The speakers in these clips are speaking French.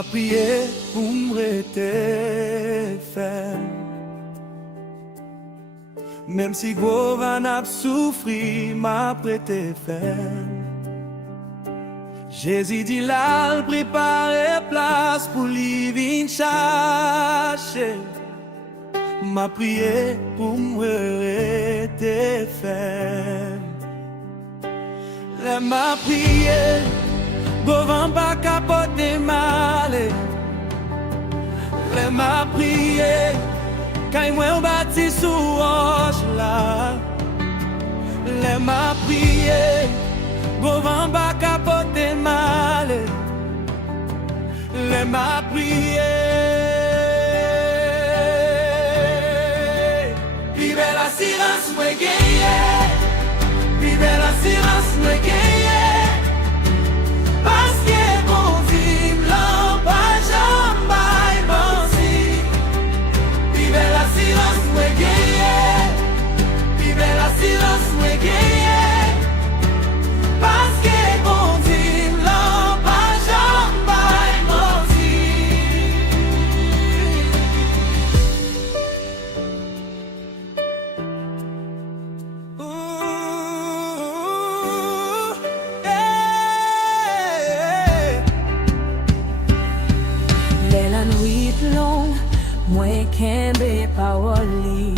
m'a prié pour me rester ferme. Même si gros van a souffri, m'a prêté ferme. Jésus dit là, préparer place pour lui venir chercher. M'a prié pour me rester ferme. M'a prié, govan pas capoter mal. M'a prié, quand moi bâti sous roche là. M'a prié, govan pas capoter mal. M'a prié. Vive l'assurance, moi gagné. Vive l'assurance, moi gagné. Parce que bon vive l'an, pas jamais menti. Vive l'assurance, moi gagné. Vive l'assurance, moi gagné. Parce que bon vive l'an, pas jamais menti. La nuit longue, moi kembe paroli.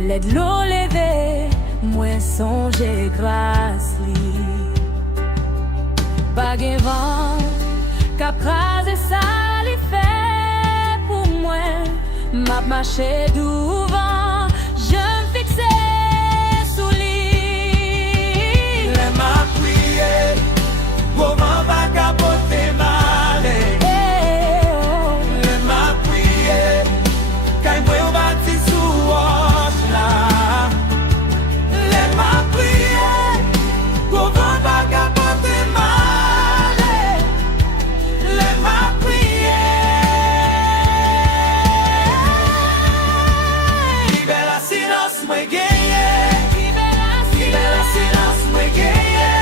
L'aide l'eau levée, moi songe grâce li. Pas de vent, qu'après ça li fait pour moi. M'a marché devant, je me fixais sous lui. M'a prié, comment va capoter mal. M'a prié, quand moi bâti sous roche là. M'a prié, comment va capoter mal. M'a prié. Vive la silence, moi gagné. Vive la silence, moi gagné.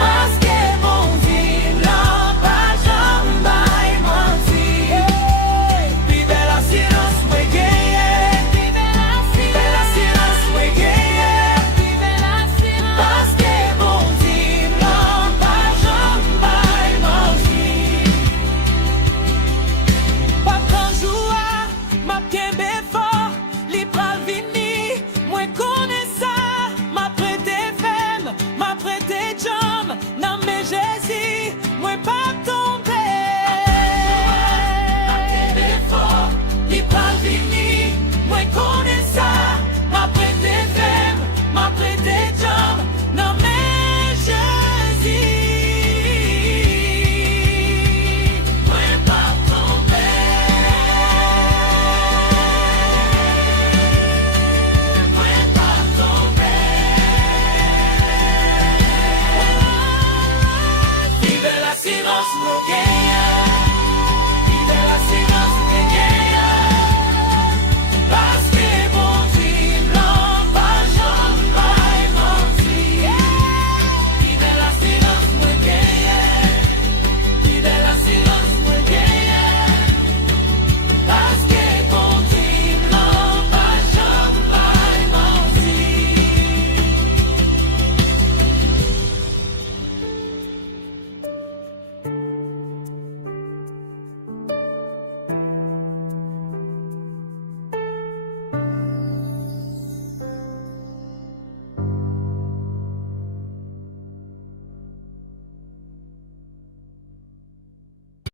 Parce que mon Dieu n'a pas jamais menti. Vive la silence, moi gagné. Vive la silence, moi gagné. Parce que mon Dieu n'a pas jamais menti. Pas quand joie, ma kembe fort, li pral vini, moi connais ça, ma prêté femme, ma prêté jam, nan me Jésus, moi pas tomber. Li pral vini, moi connais ça. Ma prêté femme, ma prêté jam, nan me Jésus. Moi pas tomber. Moi pas tomber. Vive la silence, moi gagné.